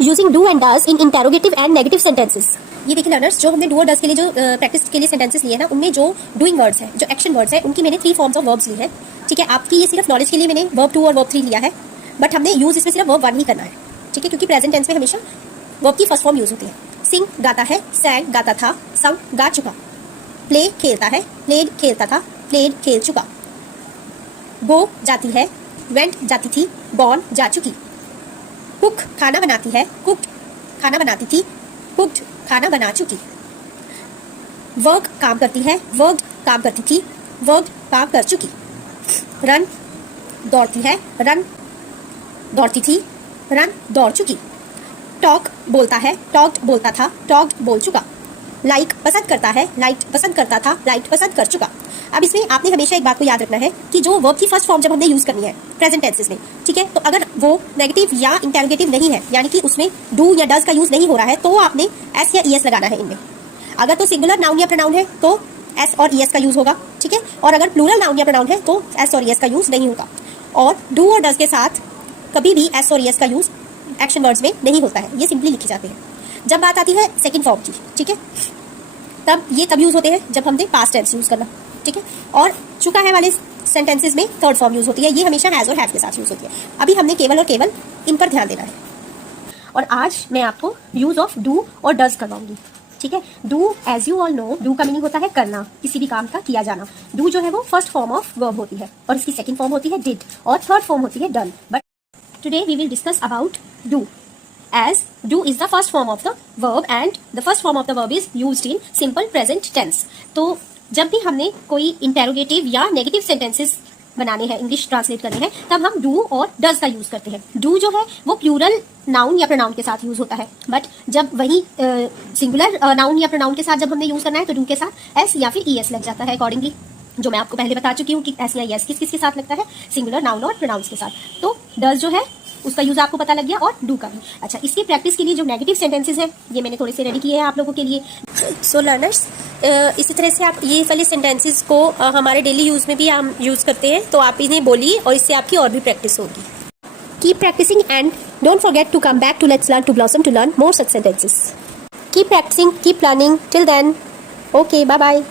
Using do and does in interrogative and negative sentences. ये देखिए learners, जो हमने डू और डज के लिए जो प्रैक्टिस के लिए सेंटेंसेस लिए ना, उनमें जो डूइंग वर्ड्स है, जो एक्शन वर्ड्स है, उनकी मैंने 3 फॉर्म्स ऑफ वर्ब्स ली है। ठीक है, आपकी ये सिर्फ नॉलेज के लिए मैंने वर्ब 2 और वर्ब 3 लिया है, बट हमने यूज इसमें सिर्फ वर्ब 1 ही करना है। ठीक है, क्योंकि प्रेजेंट टेंस में हमेशा वर्ब की फर्स्ट फॉर्म यूज होती है। सिंग गाता है, सैंग गाता था, संग गा चुका। प्ले खेलता है, प्लेड खेलता था, प्लेड खेल चुका। गो जाती है, वेंट जाती थी, गॉन जा चुकी। कुक खाना बनाती है, कुक्ड खाना बनाती थी, कुक्ड खाना बना चुकी। वर्क काम करती है, वर्कड काम करती थी, वर्कड काम कर चुकी। रन दौड़ती है, रन दौड़ती थी, रन दौड़ चुकी। टॉक बोलता है, टॉक्ड बोलता था, टॉक्ड बोल चुका। लाइक पसंद करता है, लाइक्ड पसंद करता था, लाइक्ड पसंद कर चुका। अब इसमें आपने हमेशा एक बात को याद रखना है कि जो वर्ब की फर्स्ट फॉर्म जब हमने यूज करनी है प्रेजेंट टेंसेस में, ठीक है, तो अगर वो नेगेटिव या इंटेरोगेटिव नहीं है, यानी कि उसमें डू या डज का यूज नहीं हो रहा है, तो आपने एस या ईएस लगाना है इनमें। अगर तो सिंगुलर नाउन या प्रोनाउन है तो एस और ईएस का यूज होगा। ठीक है, और अगर प्लूरल नाउन या प्रोनाउन है तो एस और ईएस का यूज नहीं होगा। और डू और डज के साथ कभी भी एस और ईएस का यूज एक्शन वर्ड्स में नहीं होता है, ये सिंपली लिखे जाते हैं। जब बात आती है सेकंड फॉर्म की, ठीक है, तब यूज होते हैं जब हमने पास्ट टेंस यूज करना। ठीक है, और चुका है वाले सेंटेंसेस में थर्ड फॉर्म यूज होती है, ये हमेशा हैज और हैव के साथ यूज होती है। अभी हमने केवल और केवल इन पर ध्यान देना है। और आज मैं आपको यूज ऑफ डू और डज करवाऊंगी। ठीक है, do as you all know, do का मीनिंग होता है करना, किसी भी काम का किया जाना। डू जो है वो फर्स्ट फॉर्म ऑफ वर्ब होती है और इसकी सेकंड फॉर्म होती है डिड और थर्ड फॉर्म होती है done. But today we will discuss about do, as do is the first form of the verb and the first form of the verb is used in simple present tense। तो जब भी हमने कोई interrogative या negative sentences बनाने हैं, English translate करने हैं, तब हम डू और डज का यूज करते हैं। डू जो है वो प्लूरल नाउन या प्रोनाउन के साथ यूज होता है, बट जब वही सिंगुलर नाउन या प्रोनाउन के साथ जब हमने यूज करना है तो डू के साथ एस या फिर ईएस लग जाता है अकॉर्डिंगली, जो मैं आपको पहले बता चुकी हूँ कि एस या ईएस किस किस के साथ लगता है, सिंगुलर नाउन और प्रोनाउंस के साथ। तो डज जो है उसका यूज आपको पता लग गया और डू का भी। अच्छा, इसकी प्रैक्टिस के लिए जो नेगेटिव सेंटेंसेस हैं ये मैंने थोड़े से रेडी किए हैं आप लोगों के लिए। सो लर्नर्स, इसी तरह से आप ये वाले सेंटेंसेस को हमारे डेली यूज में भी हम यूज करते हैं, तो आप इन्हें बोलिए और इससे आपकी और भी प्रैक्टिस होगी। Keep practising and don't forget to come back to let's learn to blossom to learn more such sentences. Keep practising, keep learning, till then, okay, bye bye.